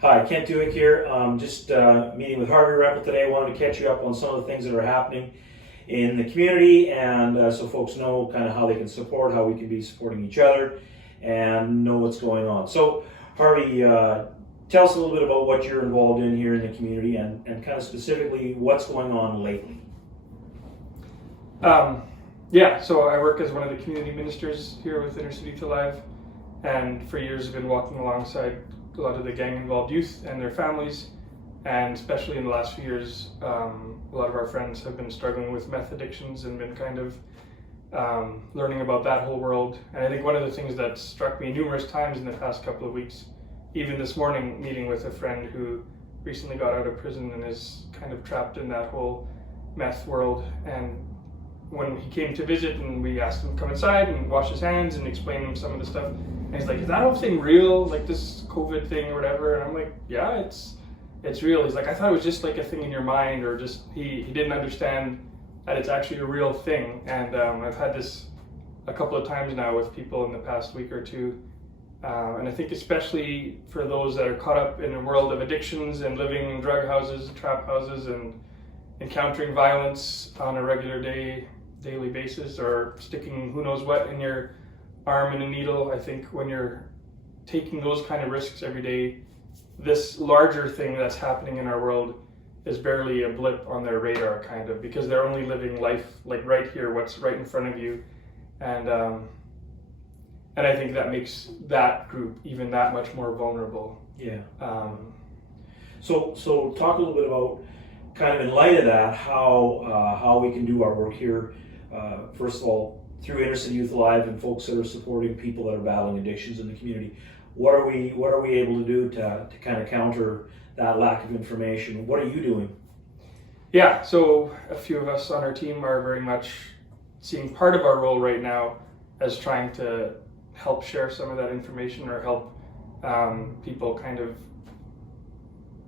Hi, Kent Duick here. Just meeting with Harvey Rempel today. I wanted to catch you up on some of the things that are happening in the community, and so folks know kind of how they can support, how we can be supporting each other, and know what's going on. So, Harvey, tell us a little bit about what you're involved in here in the community, and kind of specifically what's going on lately. So I work as one of the community ministers here with Inner City to Live, and for years I've been walking alongside a lot of the gang-involved youth and their families, and especially in the last few years, a lot of our friends have been struggling with meth addictions and been kind of learning about that whole world. And I think one of the things that struck me numerous times in the past couple of weeks, even this morning meeting with a friend who recently got out of prison and is kind of trapped in that whole meth world, and when he came to visit and we asked him to come inside and wash his hands and explain him some of the stuff, and he's like, is that whole thing real, like this COVID thing or whatever? And I'm like, yeah, it's real. He's like, I thought it was just like a thing in your mind, or just he didn't understand that it's actually a real thing. And I've had this a couple of times now with people in the past week or two, and I think especially for those that are caught up in a world of addictions and living in drug houses, trap houses, and encountering violence on a regular daily basis, or sticking who knows what in your arm in a needle. I think when you're taking those kind of risks every day, this larger thing that's happening in our world is barely a blip on their radar, kind of, because they're only living life like right here, what's right in front of you. And I think that makes that group even that much more vulnerable. Yeah. So talk a little bit about, kind of in light of that, how we can do our work here. First of all, through Inner City Youth Alive and folks that are supporting people that are battling addictions in the community. What are we able to do to kind of counter that lack of information? What are you doing? Yeah, so a few of us on our team are very much seeing part of our role right now as trying to help share some of that information, or help people kind of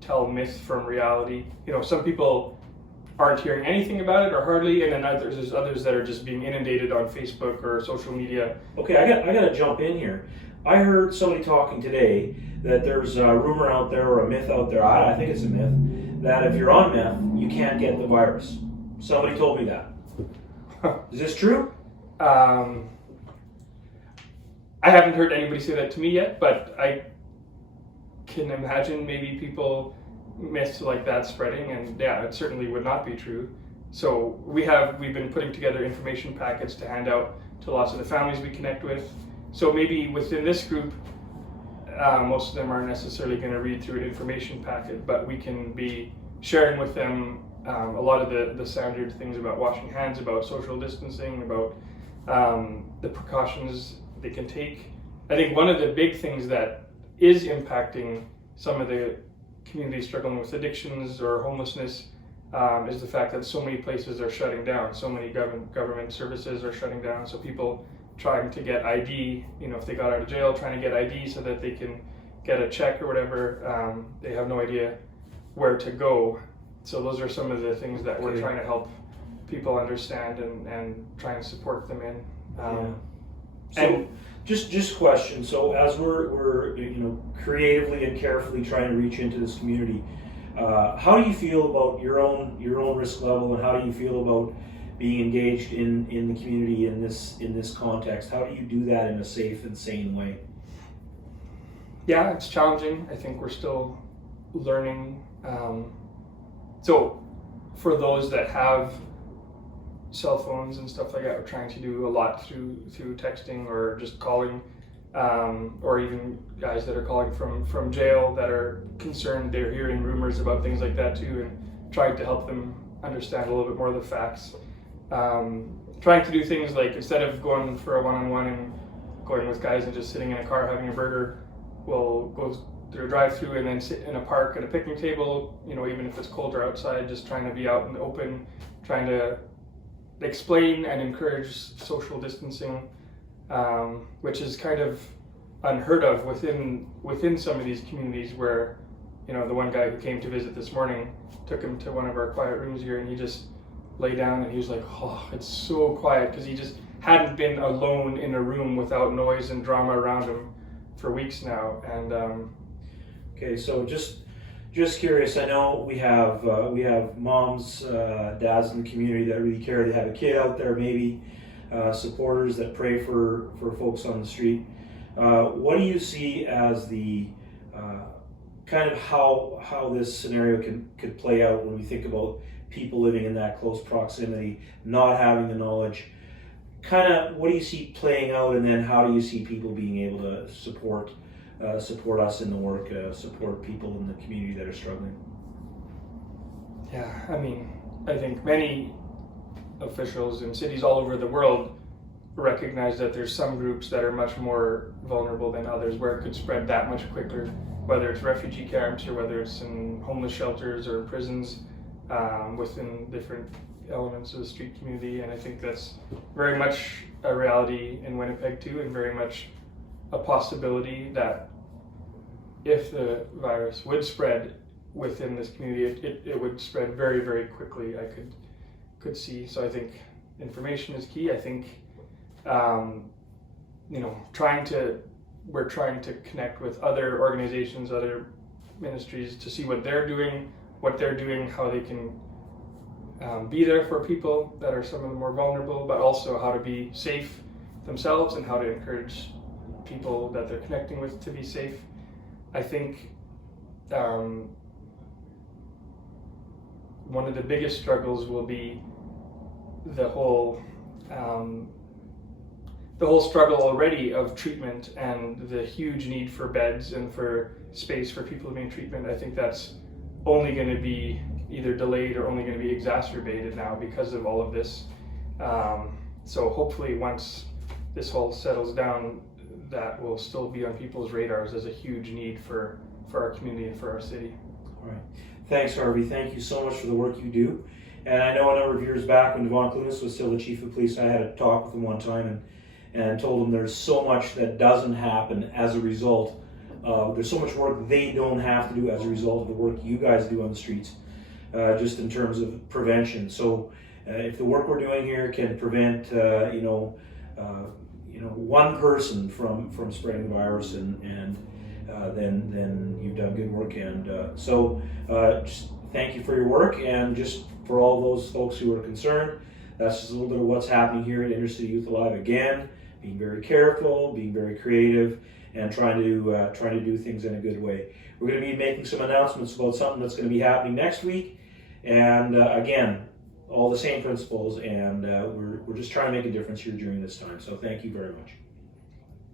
tell myth from reality. You know, some people aren't hearing anything about it, or hardly, and then there's others that are just being inundated on Facebook or social media. Okay, I got to jump in here. I heard somebody talking today that there's a rumor out there, or a myth out there, I think it's a myth, that if you're on meth, you can't get the virus. Somebody told me that. Is this true? I haven't heard anybody say that to me yet, but I can imagine maybe myths like that spreading, and yeah, it certainly would not be true. So we've been putting together information packets to hand out to lots of the families we connect with. So maybe within this group, most of them aren't necessarily going to read through an information packet, but we can be sharing with them a lot of the standard things about washing hands, about social distancing, about the precautions they can take. I think one of the big things that is impacting some of the communities struggling with addictions or homelessness is the fact that so many places are shutting down. So many government services are shutting down. So people trying to get ID, if they got out of jail, trying to get ID so that they can get a check or whatever, they have no idea where to go. So those are some of the things that we're trying to help people understand and try and support them in. So just question. So as we're creatively and carefully trying to reach into this community, how do you feel about your own risk level, and how do you feel about being engaged in the community in this context? How do you do that in a safe and sane way? Yeah, it's challenging. I think we're still learning. So for those that have cell phones and stuff like that, we're trying to do a lot through texting, or just calling, or even guys that are calling from jail that are concerned, they're hearing rumors about things like that too, and trying to help them understand a little bit more of the facts. Trying to do things like, instead of going for a one-on-one and going with guys and just sitting in a car having a burger, we'll go through a drive-through and then sit in a park at a picnic table, even if it's colder outside, just trying to be out in the open, trying to explain and encourage social distancing, which is kind of unheard of within some of these communities, where the one guy who came to visit this morning, took him to one of our quiet rooms here, and he just lay down and he was like, oh, it's so quiet, because he just hadn't been alone in a room without noise and drama around him for weeks now. And Okay, so just curious. I know we have moms, dads in the community that really care. They have a kid out there, maybe supporters that pray for folks on the street. What do you see as the kind of how this scenario could play out when we think about people living in that close proximity, not having the knowledge? Kind of, what do you see playing out, and then how do you see people being able to support us in the work, support people in the community that are struggling? Yeah, I mean, I think many officials in cities all over the world recognize that there's some groups that are much more vulnerable than others, where it could spread that much quicker, whether it's refugee camps or whether it's in homeless shelters or prisons, within different elements of the street community. And I think that's very much a reality in Winnipeg too, and very much a possibility that if the virus would spread within this community, it would spread very, very quickly, I could see. So I think information is key. I think we're trying to connect with other organizations, other ministries, to see what they're doing, how they can be there for people that are some of the more vulnerable, but also how to be safe themselves and how to encourage people that they're connecting with to be safe. I think one of the biggest struggles will be the whole struggle already of treatment and the huge need for beds and for space for people living in treatment. I think that's only going to be either delayed or only going to be exacerbated now because of all of this. So hopefully once this whole settles down, that will still be on people's radars as a huge need for our community and for our city. All right. Thanks, Harvey. Thank you so much for the work you do. And I know a number of years back when Devon Clunas was still the chief of police, I had a talk with him one time and told him there's so much that doesn't happen as a result. There's so much work they don't have to do as a result of the work you guys do on the streets, just in terms of prevention. So if the work we're doing here can prevent, one person from spreading the virus, and then you've done good work. And so just thank you for your work, and just for all those folks who are concerned, that's just a little bit of what's happening here at Intercity Youth Alive. Again, being very careful, being very creative, and trying to do things in a good way. We're going to be making some announcements about something that's going to be happening next week, and again, all the same principles, and we're just trying to make a difference here during this time. So thank you very much.